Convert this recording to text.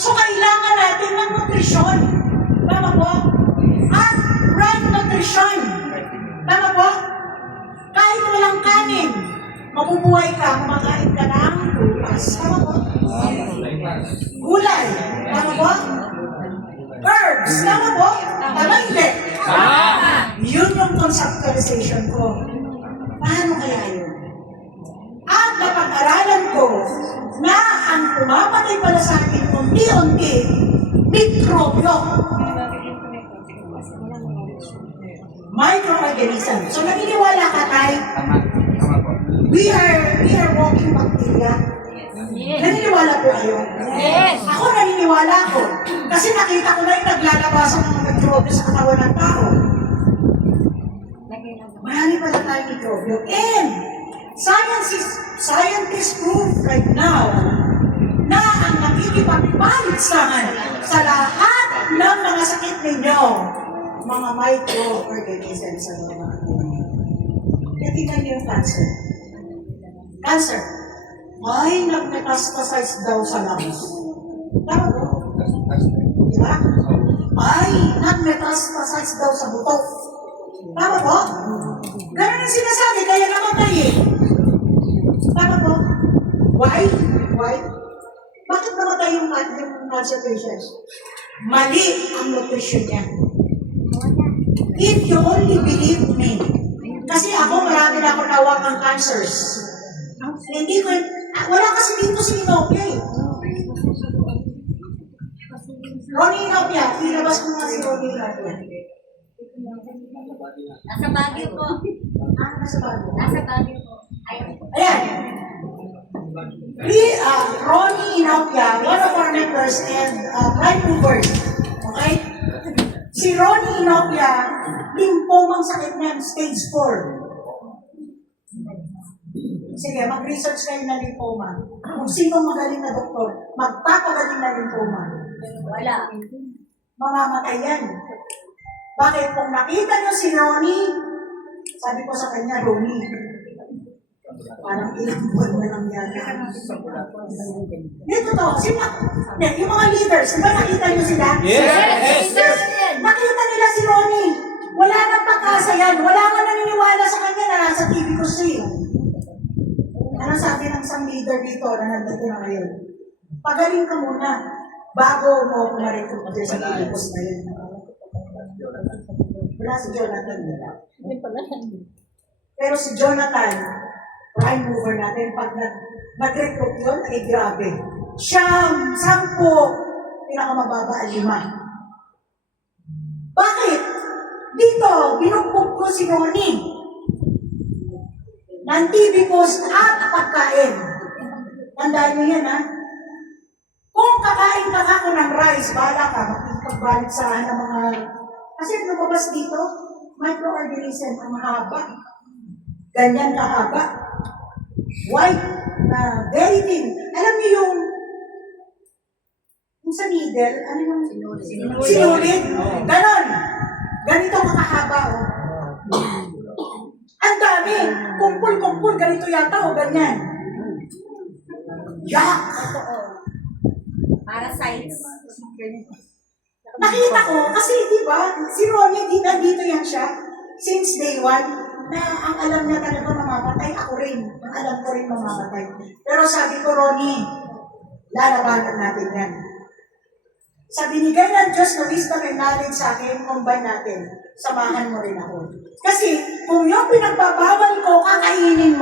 So, kailangan natin ng nutrisyon. Tama po? At right nutrition. Tama po? Kahit walang kanin, mabubuhay ka, kumakain ka ng prutas. Tama po? Gulay. Tama po? Herbs. Tama po? Tama hindi. Yun yung conceptualization ko. Paano kaya yun? At napag-aralan ko na ang pumapatay pala sa akin unti-unti, mikrobyo. Microorganism. So naniniwala ka tayo? We are walking bacteria. Naniniwala po kayo? Yes. Ako naniniwala ko. Kasi nakita ko na yung naglalabasan ng mga mikrobyo sa katawan ng tao. Marami pala tayong mikrobyo. And scientists prove right now na ang nakikipagpaligsahan sa lahat ng mga sakit ninyo, mga microorganisms sa mga kaya tingnan niyo yung cancer. Cancer ay nag-metastasize daw sa lungs. Tama po? Diba? Ay nag-metastasize daw sa buto. Tama po? Ganun ang sinasabi, kaya namatay eh. Tama po? Why? Why? Bakit namatay yung cancer patients? Mali ang nutrition niya. If you only believe me, kasi ako marami na ako nawakang cancers. Hindi ko, wala kasi dito si Inopia eh. Ronnie Inopia, ilabas mo nga si Ronnie Inopia. Nasa Baguio po. Nasa Baguio? Nasa Baguio po. Ayan. Ronnie Inopia, one of our members and prime movers. Okay? Si Ronnie Inopia, lymphoma sakit niyan, stage 4. Sige, mag-research kayo na lymphoma. Kung sino magaling na doktor, magpapagaling na lymphoma. Wala. Mamamatay yan. Bakit? Kung nakita niyo si Ronnie, sabi ko sa kanya, Ronnie, parang ilang buwan na lang yan. Dito to, yung mga leaders, di ba nakita niyo sila? Yes! Nakita nila si Ronnie. Wala nang pag-asa yan. Wala nga naniniwala sa kanya na nasa TV ko siya. Ano sabi ng isang leader dito na nandito na ngayon? Pagaling ka muna bago mo ako ma-recruit dyan sa TV ko na yun. Wala si Jonathan. Pero si Jonathan, prime mover natin, pag nag-recruit yun, ay grabe. Siyam, 10, pinakamababa, 5. Bakit? Dito, binugbog ko si Ronnie ng TV post at pagkain. Tandaan niyo yan, ha? Kung kakain ka ako ng rice, bahala ka, magpagbalik sa ng mga... Kasi lumabas dito, microorganism ang haba. Ganyan kahaba. White, very thin. Alam niyo yung sa needle, ano yung sinulid? Ganon. Ganito kakahaba, oh. Ang dami. Kumpul-kumpul, ganito yata, o ganyan. Yak! Parasites. Nakita ko, kasi di ba, si Ronnie, dito yan siya, since day 1, na ang alam niya talaga mamamatay, ako rin. Ang alam ko rin mamamatay. Pero sabi ko, Ronnie, lalabanan natin yan. Sa binigay ng Diyos na wisdom and knowledge sa akin, combine natin, samahan mo rin ako. Kasi kung yung pinagbabawal ko, kakainin mo,